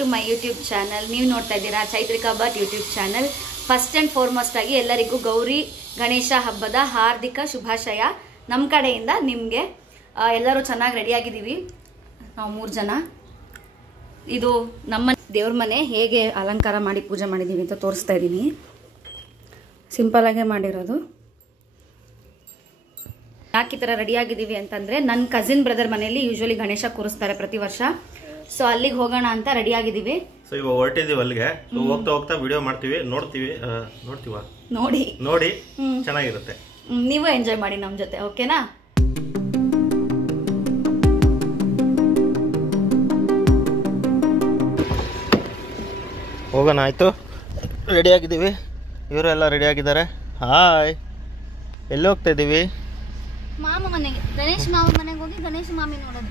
To my YouTube channel. ನೀವು ನೋಡ್ತಾ ಇದ್ದೀರಾ Chaitrika Bhat YouTube channel. First and foremost ಆಗಿ ಎಲ್ಲರಿಗೂ ಗೌರಿ ಗಣೇಶ ಹಬ್ಬದ ಹಾರ್ದಿಕ ಶುಭಾಶಯ ನಮ್ಮ ಕಡೆಯಿಂದ ನಿಮಗೆ. ಎಲ್ಲರೂ ಚೆನ್ನಾಗಿ ರೆಡಿಯಾಗಿದ್ದೀವಿ. ನಾವು 3 ಜನ. ಇದು ನಮ್ಮ ದೇವ್ರ ಮನೆ ಹೇಗೆ ಅಲಂಕಾರ ಮಾಡಿ ಪೂಜೆ ಮಾಡಿದ್ದೀವಿ ಅಂತ ತೋರಿಸ್ತಾ ಇದ್ದೀನಿ. ಸಿಂಪಲಾಗೇ ಮಾಡಿರೋದು. ಯಾಕೆ ಈ ಥರ ರೆಡಿಯಾಗಿದ್ದೀವಿ ಅಂತಂದರೆ ನನ್ನ ಕಸಿನ್ ಬ್ರದರ್ ಮನೆಯಲ್ಲಿ ಯೂಶ್ವಲಿ ಗಣೇಶ ಕೂರಿಸ್ತಾರೆ ಪ್ರತಿ ವರ್ಷ. ಸೊ ಅಲ್ಲಿಗೆ ಹೋಗೋಣ ಅಂತ ರೆಡಿಯಾಗಿದ್ದೀವಿ. ಸೊ ಇವಾಗ ಹೊರಟಿದ್ದೀವಿ ಅಲ್ಲಿಗೆ. ಹೋಗ್ತಾ ಹೋಗ್ತಾ ವಿಡಿಯೋ ಮಾಡ್ತೀವಿ, ನೋಡಿ ಚೆನ್ನಾಗಿರುತ್ತೆ. ನೀವು ಎಂಜಾಯ್ ಮಾಡಿ ನಮ್ಮ ಜೊತೆ, ಓಕೆನಾ? ಹೋಗೋಣ. ಆಯಿತು, ರೆಡಿಯಾಗಿದ್ದೀವಿ. ಇವರೆಲ್ಲ ರೆಡಿಯಾಗಿದ್ದಾರೆ. ಹಾಯ್, ಎಲ್ಲಿ ಹೋಗ್ತಾ ಇದ್ದೀವಿ? ಮಾಮ ಮನೆಗೆ, ಗಣೇಶ್ ಮಾವ ಮನೆಗೆ ಹೋಗಿ ಗಣೇಶ್ ಮಾಮಿ ನೋಡೋದು.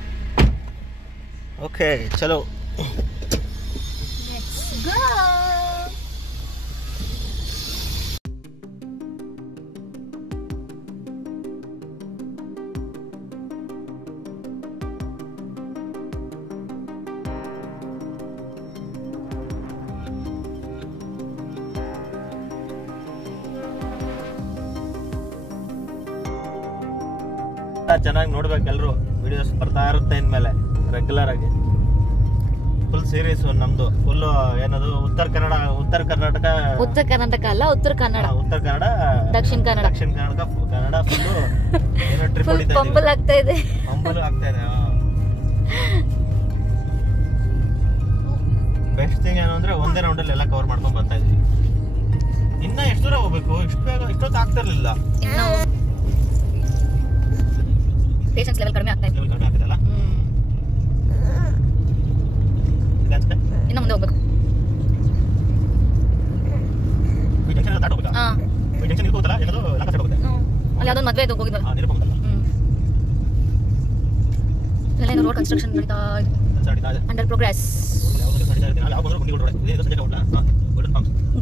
ಓಕೆ, ಚಲೋ. Let's go. ಚೆನ್ನಾಗಿ ನೋಡ್ಬೇಕು ಎಲ್ರು. ವಿಡಿಯೋಸ್ ಬರ್ತಾ ಇರುತ್ತೆ ಇನ್ಮೇಲೆ ರೆಗ್ಯುಲರ್ ಆಗಿ. ಫುಲ್ ಸೀರೀಸ್ ನಮ್ದು. ಫುಲ್ ಏನದು ಉತ್ತರ ಕರ್ನಾಟಕ ಅಲ್ಲ, ಉತ್ತರ ಕನ್ನಡ, ದಕ್ಷಿಣ ಕನ್ನಡ ಫುಲ್ ಟ್ರಿಪ್ ಪಂಬಲ್ ಆಗ್ತಾ ಇದೆ. ಬೆಸ್ಟ್ ಥಿಂಗ್ ಏನು ಅಂದ್ರೆ ಒಂದೇ ರೌಂಡ್ ಅಲ್ಲಿ ಎಲ್ಲ ಕವರ್ ಮಾಡ್ಕೊಂಡ್ ಬರ್ತಾ ಇದೀವಿ. ಇನ್ನ ಎಷ್ಟು ದೂರ ಹೋಗ್ಬೇಕು? ಇಷ್ಟೊತ್ತು ಆಗ್ತಿರ್ಲಿಲ್ಲ. ಪೇಷನ್ಸ್ ಲೆವೆಲ್ ಕಡಿಮೆ ಆಗ್ತಾ ಇದೆ. ಇನ್ನು ಮುಂದೆ ಹೋಗ್ಬೇಕು. ಅಲ್ಲಿ ಯಾವ್ದೊಂದು ಮದ್ವೆ ಹೋಗಿದ್ವಲ್ಲ, ಅಲ್ಲೇನೋ ರೋಡ್ ಕನ್ಸ್ಟ್ರಕ್ಷನ್ ನಡೀತಾ under progress.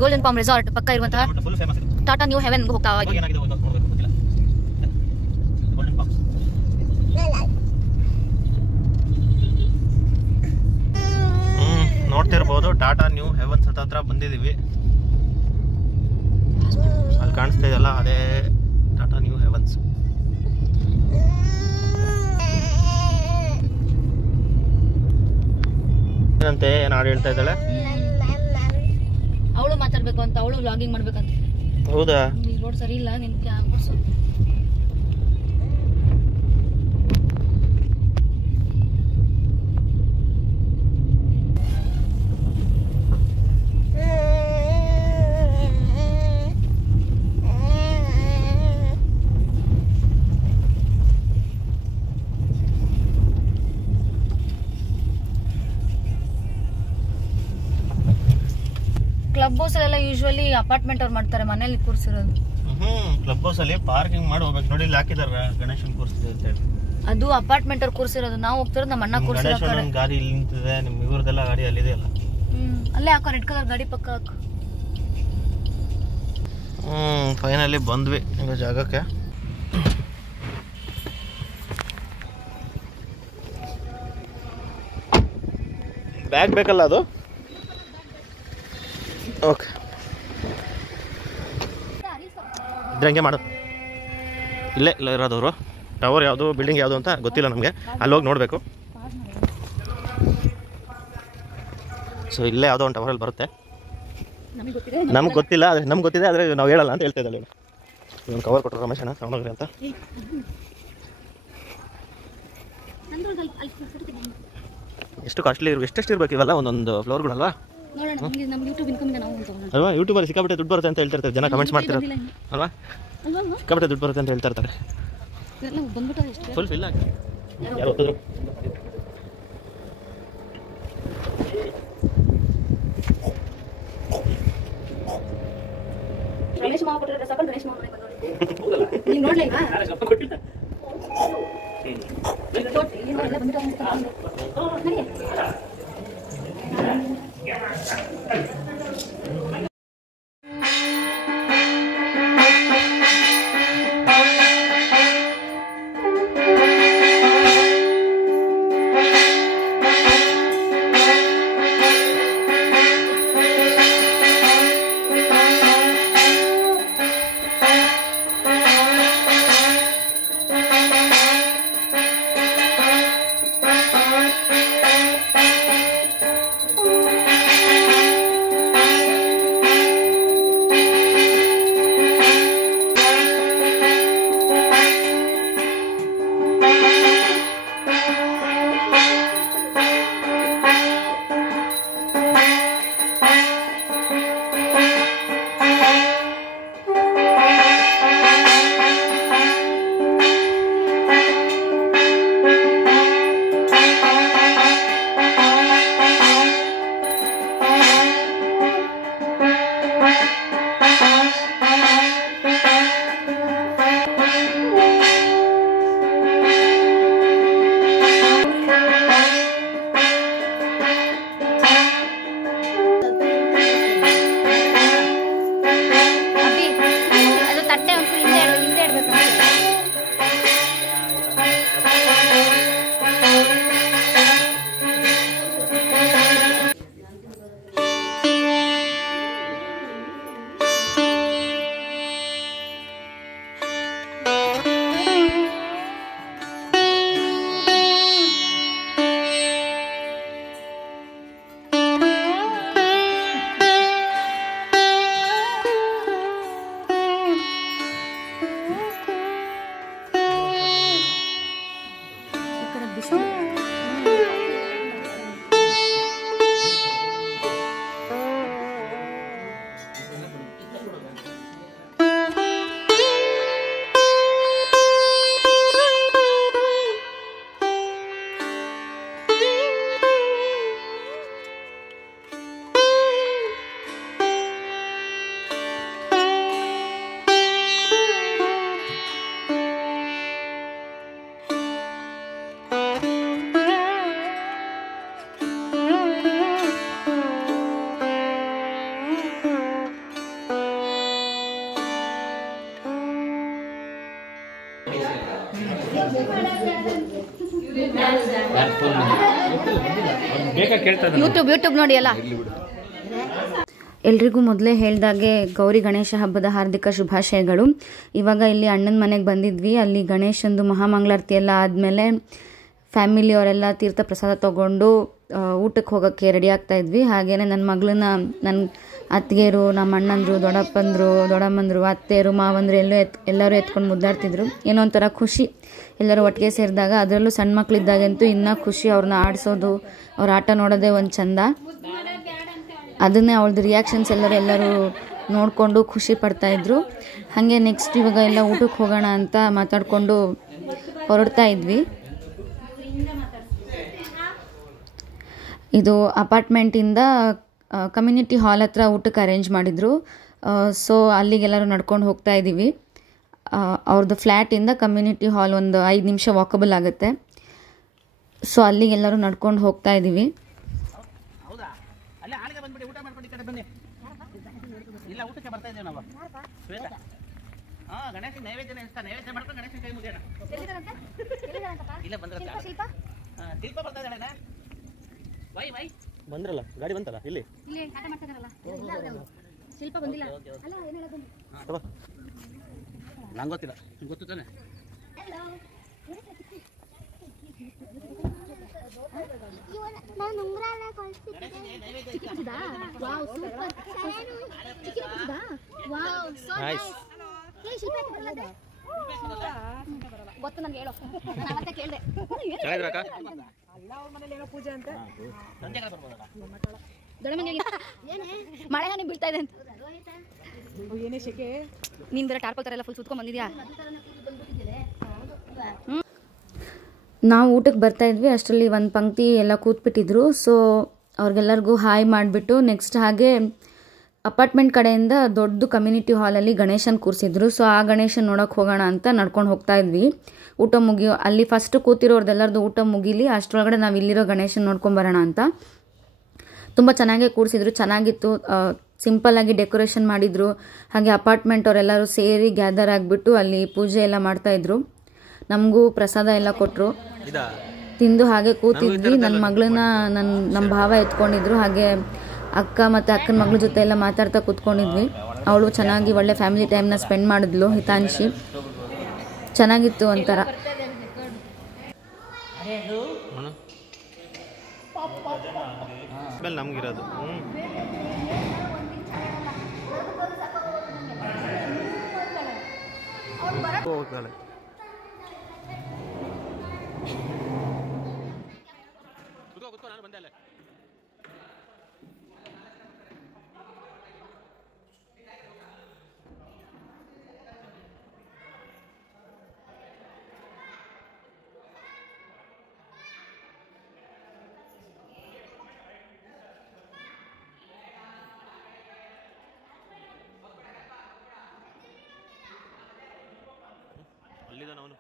Golden palm resort ಪಕ್ಕ ಇರುವಂತಹ ಟಾಟಾ ನ್ಯೂ ಹೆವೆನ್ ಹೋಗ್ತಾ ಇದ್ದೀವಿ. ನೋಡ್ತಿರ್ಬೋದು, ಟಾಟಾ ನ್ಯೂ ಹೆವನ್ಸ್ ಹತ್ರ ಬಂದಿದ್ದೀವಿ. ಅಲ್ಲಿ ಕಾಣಿಸ್ತಾ ಇದೆಯಲ್ಲ, ಅದೇ ಟಾಟಾ ನ್ಯೂ ಹೆವನ್ಸ್. ಏನಂತೆ, ಏನು ಹಾಡು ಹೇಳ್ತಾ ಇದ್ದಾಳೆ? ಅವಳು ಮಾತಾಡ್ಬೇಕು ಅಂತ, ಅವಳು ವ್ಲಾಗಿಂಗ್ ಮಾಡ್ಬೇಕಂತ. ಹೌದಾ? ರೋಡ್ ಸರಿ ಇಲ್ಲ ನಿನ್ಗೆ. ಕ್ಲಬ್ ಹೌಸ್ ಅಲ್ಲೆಲ್ಲ ಯೂಶುವಲಿ ಅಪಾರ್ಟ್ಮೆಂಟ್ ಅವ್ರು ಮಾಡ್ತಾರೆ, ಮನೇಲಿ ಕೂರಿಸಿರೋದು. ಕ್ಲಬ್ ಹೌಸ್ ಅಲ್ಲಿ ಪಾರ್ಕಿಂಗ್ ಮಾಡಿ ಹೋಗ್ಬೇಕು. ನೋಡಿ ಇಲ್ಲಿ ಹಾಕಿದಾರ ಗಣೇಶನ್ ಕೂರಿಸಿದೆ ಅಂತ ಹೇಳಿ. ಅದು ಅಪಾರ್ಟ್ಮೆಂಟ್ ಅವ್ರು ಕೂರಿಸಿರೋದು. ನಾವು ಹೋಗ್ತಿರೋದು ನಮ್ಮ ಅಣ್ಣ ಕೂರಿಸಿರೋ ಕಡೆ. ಗಾಡಿ ಇಲ್ಲಿ ನಿಂತಿದೆ, ನಿಮ್ ಇವ್ರದೆಲ್ಲ ಗಾಡಿ ಅಲ್ಲಿದೆ ಅಲ್ಲ. ಅಲ್ಲೇ ಹಾಕೋ, ರೆಡ್ ಕಲರ್ ಗಾಡಿ ಪಕ್ಕ ಹಾಕು. ಫೈನಲಿ ಬಂದ್ವಿ ಈಗ ಜಾಗಕ್ಕೆ. ಬ್ಯಾಗ್ ಬೇಕಲ್ಲ ಅದು. ಓಕೆ, ಇದ್ರಂಗೆ ಮಾಡು. ಇಲ್ಲೇ ಇಲ್ಲ ಇರೋದವರು. ಟವರ್ ಯಾವುದು, ಬಿಲ್ಡಿಂಗ್ ಯಾವುದು ಅಂತ ಗೊತ್ತಿಲ್ಲ ನಮಗೆ. ಅಲ್ಲಿ ಹೋಗಿ ನೋಡಬೇಕು. ಸೊ ಇಲ್ಲೇ ಯಾವುದೋ ಒಂದು ಟವರಲ್ಲಿ ಬರುತ್ತೆ. ನಮ್ಗೆ ಗೊತ್ತಿಲ್ಲ, ಆದರೆ ನಮ್ಗೆ ಗೊತ್ತಿದೆ, ಆದರೆ ನಾವು ಹೇಳಲ್ಲ ಅಂತ ಹೇಳ್ತಾ ಇದ್ದಾಳೆ. ಒಂದು ಕವರ್ ಕೊಟ್ಟರು ರಮೇಶ್ ಅಣ್ಣ ತಗೊಂಡೋಗ್ರಿ ಅಂತ. ಎಷ್ಟು ಕಾಸ್ಟ್ಲಿ ಎಷ್ಟೆಷ್ಟು ಇರಬೇಕು ಇವೆಲ್ಲ, ಒಂದೊಂದು ಫ್ಲೋರ್ಗಳಲ್ವಾ? ಅಲ್ವಾ? ಯೂಟ್ಯೂಬಲ್ಲಿ ಸಿಕ್ಕಾಪಟ್ಟೆ ದುಡ್ಡು ಬರುತ್ತೆ ಅಂತ ಹೇಳ್ತಿರ್ತಾರೆ ಜನ, ಕಮೆಂಟ್ಸ್ ಮಾಡ್ತಿರೋ ಅಲ್ವಾ? ಸಿಕ್ಕಾಪಟ್ಟೆ ದುಡ್ಡು ಬರುತ್ತೆ ಅಂತ ಹೇಳ್ತಾ ಇರ್ತಾರೆ. ಫುಲ್ ಫಿಲ್ ಆಗಿ ಯಾರು ಹೊತ್ತಿದ್ರು. ರಮೇಶ್ ಮಾವ ಕೊಟ್ಟಿರೋ ಡ್ರೆಸ್ ಹಾಕೊಂಡು ಗಣೇಶ್ ಮಾವ ಮನೆಗೆ ಬಂದೋಡಿ. ನೀವು ನೋಡ್ಲಿಲ್ವಾ? ಯೂಟ್ಯೂಬ್ ನೋಡಿ ಅಲ್ಲ. ಎಲ್ರಿಗೂ ಮೊದಲೇ ಹೇಳ್ದಾಗೆ ಗೌರಿ ಗಣೇಶ ಹಬ್ಬದ ಹಾರ್ದಿಕ ಶುಭಾಶಯಗಳು. ಇವಾಗ ಇಲ್ಲಿ ಅಣ್ಣನ ಮನೆಗೆ ಬಂದಿದ್ವಿ. ಅಲ್ಲಿ ಗಣೇಶಂದು ಮಹಾಮಂಗಳಾರತಿ ಎಲ್ಲ ಆದಮೇಲೆ ಫ್ಯಾಮಿಲಿಯವರೆಲ್ಲ ತೀರ್ಥ ಪ್ರಸಾದ ತೊಗೊಂಡು ಊಟಕ್ಕೆ ಹೋಗೋಕ್ಕೆ ರೆಡಿ ಆಗ್ತಾ ಇದ್ವಿ. ಹಾಗೇನೆ ನನ್ನ ಮಗಳನ್ನ ನನ್ನ ಅತ್ತಿಗೆರು, ನಮ್ಮ ಅಣ್ಣಂದರು, ದೊಡ್ಡಪ್ಪಂದರು, ದೊಡ್ಡಮ್ಮಂದರು, ಅತ್ತೆಯರು, ಮಾವಂದರು ಎಲ್ಲರೂ ಎತ್ಕೊಂಡು ಮುದ್ದಾಡ್ತಿದ್ರು. ಏನೋ ಒಂಥರ ಖುಷಿ ಎಲ್ಲರೂ ಒಟ್ಟಿಗೆ ಸೇರಿದಾಗ. ಅದರಲ್ಲೂ ಸಣ್ಣ ಮಕ್ಕಳಿದ್ದಾಗಂತೂ ಇನ್ನೂ ಖುಷಿ. ಅವ್ರನ್ನ ಆಡಿಸೋದು, ಅವ್ರ ಆಟ ನೋಡೋದೇ ಒಂದು ಚಂದ. ಅದನ್ನೇ ಅವಳದು ರಿಯಾಕ್ಷನ್ಸ್ ಎಲ್ಲರೂ ನೋಡಿಕೊಂಡು ಖುಷಿ ಪಡ್ತಾಯಿದ್ರು. ಹಾಗೆ ನೆಕ್ಸ್ಟ್ ಇವಾಗ ಎಲ್ಲ ಊಟಕ್ಕೆ ಹೋಗೋಣ ಅಂತ ಮಾತಾಡಿಕೊಂಡು ಹೊರಡ್ತಾ ಇದ್ವಿ. ಇದು ಅಪಾರ್ಟ್ಮೆಂಟಿಂದ ಕಮ್ಯುನಿಟಿ ಹಾಲ್ ಹತ್ರ ಊಟಕ್ಕೆ ಅರೇಂಜ್ ಮಾಡಿದರು. ಸೊ ಅಲ್ಲಿಗೆಲ್ಲರೂ ನಡ್ಕೊಂಡು ಹೋಗ್ತಾ ಇದ್ದೀವಿ. ಅವ್ರದ್ದು ಫ್ಲ್ಯಾಟಿಂದ ಕಮ್ಯುನಿಟಿ ಹಾಲ್ ಒಂದು 5 ನಿಮಿಷ ವಾಕಬಲ್ ಆಗುತ್ತೆ. ಸೊ ಅಲ್ಲಿಗೆಲ್ಲರೂ ನಡ್ಕೊಂಡು ಹೋಗ್ತಾ ಇದ್ದೀವಿ. ಬಂದ್ರಲ್ಲ, ಗಾಡಿ ಬಂತಲ್ಲ ಇಲ್ಲಿ. ಶಿಲ್ಪ ಬಂದಿಲ್ಲ, ನಂಗೆ ಗೊತ್ತಿಲ್ಲ, ಗೊತ್ತು ತಾನೆ. ಗೊತ್ತು ನನಗೆ, ಹೇಳೋ. ಅವತ್ತೇ ಕೇಳಿದೆ ಮಳೆ ಹನಿ ಬೀಳ್ತಾ ಇದೆ ಅಂತ. ನೀನ್ ಬೇರೆ ಟಾರ್ಪಲ್ ತರ ಎಲ್ಲ ಫುಲ್ ಸುತ್ಕೊಂಡ್ ಬಂದಿದ್ಯಾ. ನಾವು ಊಟಕ್ಕೆ ಬರ್ತಾ ಇದ್ವಿ. ಅಷ್ಟರಲ್ಲಿ ಒಂದು ಪಂಕ್ತಿ ಎಲ್ಲ ಕೂತ್ಬಿಟ್ಟಿದ್ರು. ಸೊ ಅವ್ರಿಗೆಲ್ಲರಿಗೂ ಹಾಯ್ ಮಾಡಿಬಿಟ್ಟು ನೆಕ್ಸ್ಟ್ ಹಾಗೆ ಅಪಾರ್ಟ್ಮೆಂಟ್ ಕಡೆಯಿಂದ ದೊಡ್ಡ ಕಮ್ಯುನಿಟಿ ಹಾಲಲ್ಲಿ ಗಣೇಶನ್ ಕೂರಿಸಿದ್ರು. ಸೊ ಆ ಗಣೇಶನ್ ನೋಡೋಕೆ ಹೋಗೋಣ ಅಂತ ನಡ್ಕೊಂಡು ಹೋಗ್ತಾ ಇದ್ವಿ. ಊಟ ಅಲ್ಲಿ ಫಸ್ಟ್ ಕೂತಿರೋರ್ದೆಲ್ಲರದು ಊಟ ಮುಗೀಲಿ ಅಷ್ಟರೊಳಗಡೆ ನಾವು ಇಲ್ಲಿರೋ ಗಣೇಶನ್ ನೋಡ್ಕೊಂಬರೋಣ ಅಂತ. ತುಂಬ ಚೆನ್ನಾಗೇ ಕೂರಿಸಿದ್ರು, ಚೆನ್ನಾಗಿತ್ತು. ಸಿಂಪಲ್ಲಾಗಿ ಡೆಕೋರೇಷನ್ ಮಾಡಿದರು. ಹಾಗೆ ಅಪಾರ್ಟ್ಮೆಂಟ್ ಅವರೆಲ್ಲರೂ ಸೇರಿ ಗ್ಯಾದರ್ ಆಗಿಬಿಟ್ಟು ಅಲ್ಲಿ ಪೂಜೆ ಎಲ್ಲ ಮಾಡ್ತಾಯಿದ್ರು. ನಮಗೂ ಪ್ರಸಾದ ಎಲ್ಲ ಕೊಟ್ಟರು. ತಿಂದು ಹಾಗೆ ಕೂತಿದ್ವಿ. ನನ್ನ ಮಗಳನ್ನ ನಮ್ಮ ಭಾವ ಎತ್ಕೊಂಡಿದ್ರು. ಹಾಗೆ ಅಕ್ಕ ಮತ್ತು ಅಕ್ಕನ ಮಗಳ ಜೊತೆ ಎಲ್ಲ ಮಾತಾಡ್ತಾ ಕೂತ್ಕೊಂಡಿದ್ವಿ. ಅವಳು ಚೆನ್ನಾಗಿ ಒಳ್ಳೆ ಫ್ಯಾಮಿಲಿ ಟೈಮ್ನ ಸ್ಪೆಂಡ್ ಮಾಡಿದ್ಲು, ಹಿತಾಂಶಿ. ಚೆನ್ನಾಗಿತ್ತು ಒಂಥರ. ನಮ್ಗಿರೋದು ಹೋಗ್ತಾಳೆ. ನಾನು ಬಂದೆ ಅಲ್ಲೇ. ಅಲ್ಲಿದ್ದಾನ ಅವನು.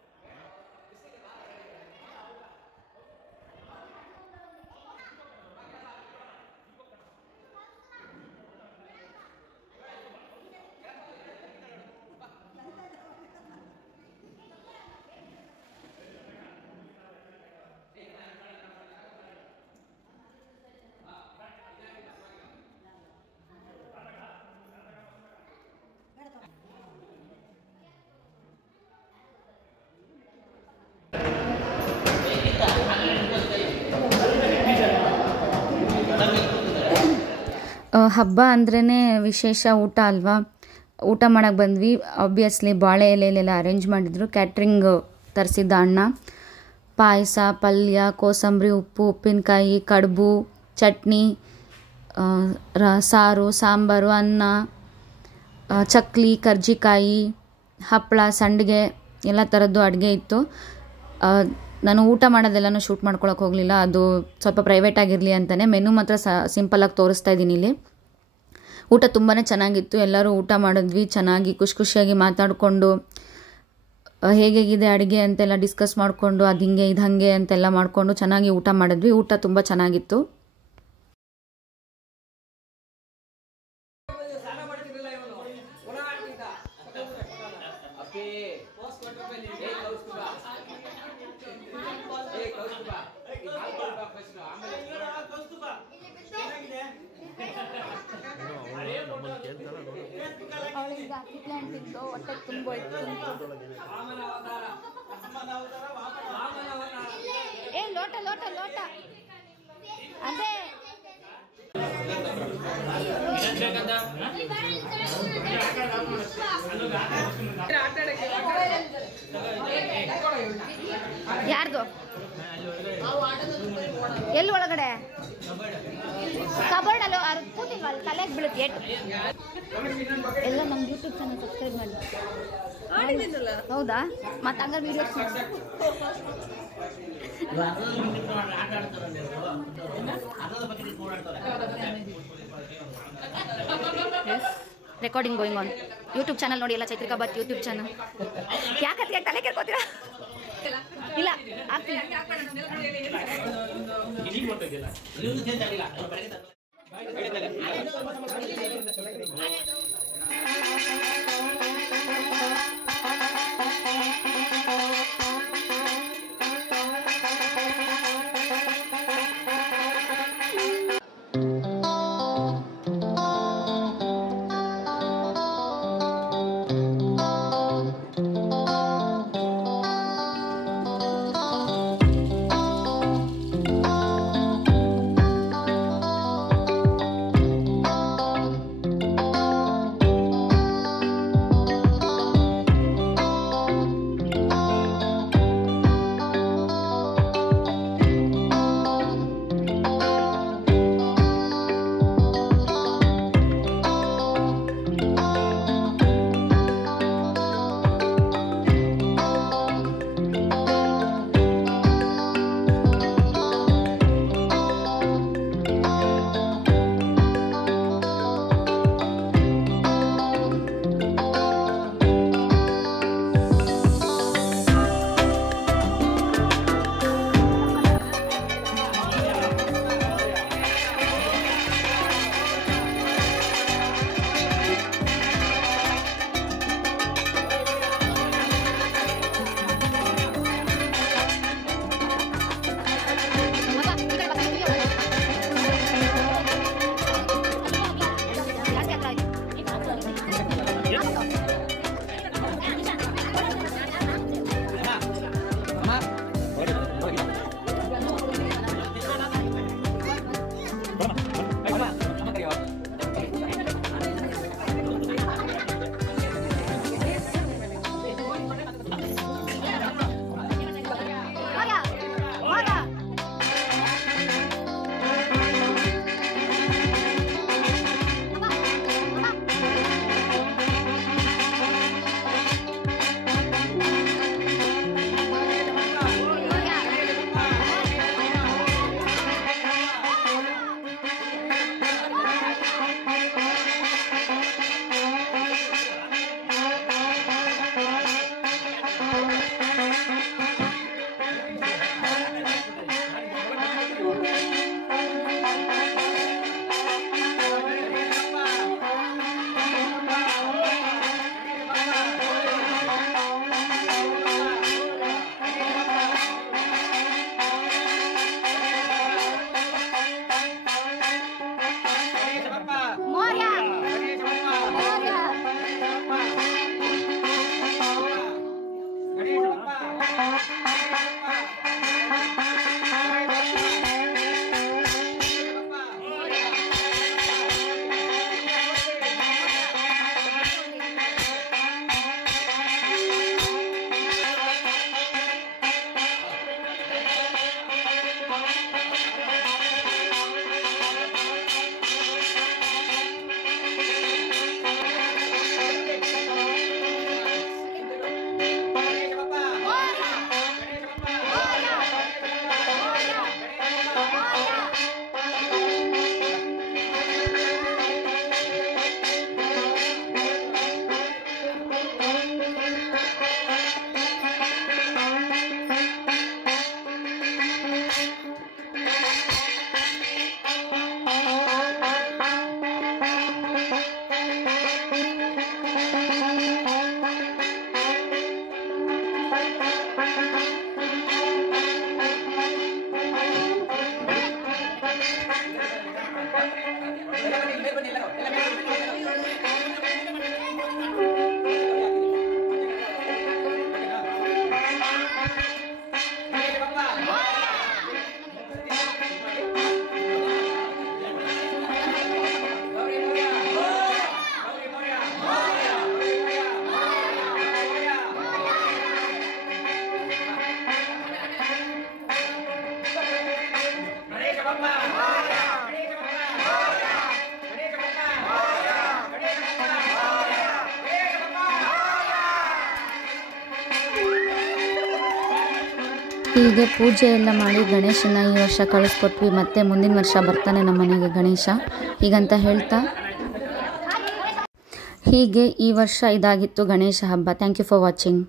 ಹಬ್ಬ ಅಂದ್ರೇ ವಿಶೇಷ ಊಟ ಅಲ್ವಾ. ಊಟ ಮಾಡೋಕ್ಕೆ ಬಂದ್ವಿ. ಆಬ್ವಿಯಸ್ಲಿ ಬಾಳೆ ಎಲೆಯಲ್ಲೆಲ್ಲ ಅರೇಂಜ್ ಮಾಡಿದ್ರು. ಕ್ಯಾಟ್ರಿಂಗ್ ತರಿಸಿದ್ದ ಅಣ್ಣ ಪಾಯಸ, ಪಲ್ಯ, ಕೋಸಂಬರಿ, ಉಪ್ಪು, ಉಪ್ಪಿನಕಾಯಿ, ಕಡುಬು, ಚಟ್ನಿ, ಸಾರು, ಸಾಂಬಾರು, ಅನ್ನ, ಚಕ್ಲಿ, ಕರ್ಜಿಕಾಯಿ, ಹಪ್ಪಳ, ಸಂಡಿಗೆ ಎಲ್ಲ ಥರದ್ದು ಅಡುಗೆ ಇತ್ತು. ನಾನು ಊಟ ಮಾಡೋದೆಲ್ಲನೂ ಶೂಟ್ ಮಾಡ್ಕೊಳಕ್ಕೆ ಹೋಗಲಿಲ್ಲ. ಅದು ಸ್ವಲ್ಪ ಪ್ರೈವೇಟ್ ಆಗಿರಲಿ ಅಂತಲೇ ಮೆನು ಮಾತ್ರ ಸಿಂಪಲ್ಲಾಗಿ ತೋರಿಸ್ತಾ ಇದ್ದೀನಿ ಇಲ್ಲಿ. ಊಟ ತುಂಬಾ ಚೆನ್ನಾಗಿತ್ತು. ಎಲ್ಲರೂ ಊಟ ಮಾಡಿದ್ವಿ ಚೆನ್ನಾಗಿ, ಖುಷಿಯಾಗಿ ಮಾತಾಡಿಕೊಂಡು ಹೇಗಿದೆ ಅಡುಗೆ ಅಂತೆಲ್ಲ ಡಿಸ್ಕಸ್ ಮಾಡಿಕೊಂಡು ಅದು ಹಿಂಗೆ ಇದು ಹಾಗೆ ಅಂತೆಲ್ಲ ಮಾಡಿಕೊಂಡು ಚೆನ್ನಾಗಿ ಊಟ ಮಾಡಿದ್ವಿ. ಊಟ ತುಂಬ ಚೆನ್ನಾಗಿತ್ತು. ಕಿತ್ಲೆ ಹಣ್ಣು ತಿಂದು ಹೊಟ್ಟೆ ತುಂಬೋಯ್ತು. ಏ ಲೋಟ ಲೋಟ ಲೋಟ ಅದೇ ಯಾರ್ದು ಎಲ್ಲಿ ಒಳಗಡೆ ಕಬೋರ್ಡ್ ಅಲ್ಲೋ ಅದು ಕೂತಿಲ್ವ ಅಲ್ಲಿ ತಲೆಗೆ ಬೀಳುತ್ತೆ ಏಟು. ಎಲ್ಲ ನಮ್ಮ ಯೂಟ್ಯೂಬ್ ಚಾನಲ್ ಸಬ್ಸ್ಕ್ರೈಬ್ ಮಾಡಿ. ಹೌದಾ ಮತ್ತೆ ಹಂಗಾರೆ videos recording going on. YouTube channel ನೋಡಿ ಎಲ್ಲ ಚೈತ್ರಿಕಾ ಭಟ್ ಯೂಟ್ಯೂಬ್ ಚಾನಲ್. ಯಾಕೆ ತಲೆ ಕೇಳ್ಕೊತೀರಾ? ಇಲ್ಲ ಆಗ್ತೀನಿ. ಹೀಗೆ ಪೂಜೆ ಎಲ್ಲ ಮಾಡಿ ಗಣೇಶನ ಈ ವರ್ಷ ಕಳಿಸ್ಕೊಟ್ವಿ. ಮತ್ತೆ ಮುಂದಿನ ವರ್ಷ ಬರ್ತಾನೆ ನಮ್ಮ ಮನೆಗೆ ಗಣೇಶ ಹೀಗಂತ ಹೇಳ್ತಾ ಹೀಗೆ ಈ ವರ್ಷ ಇದಾಗಿತ್ತು ಗಣೇಶ ಹಬ್ಬ. Thank you for watching.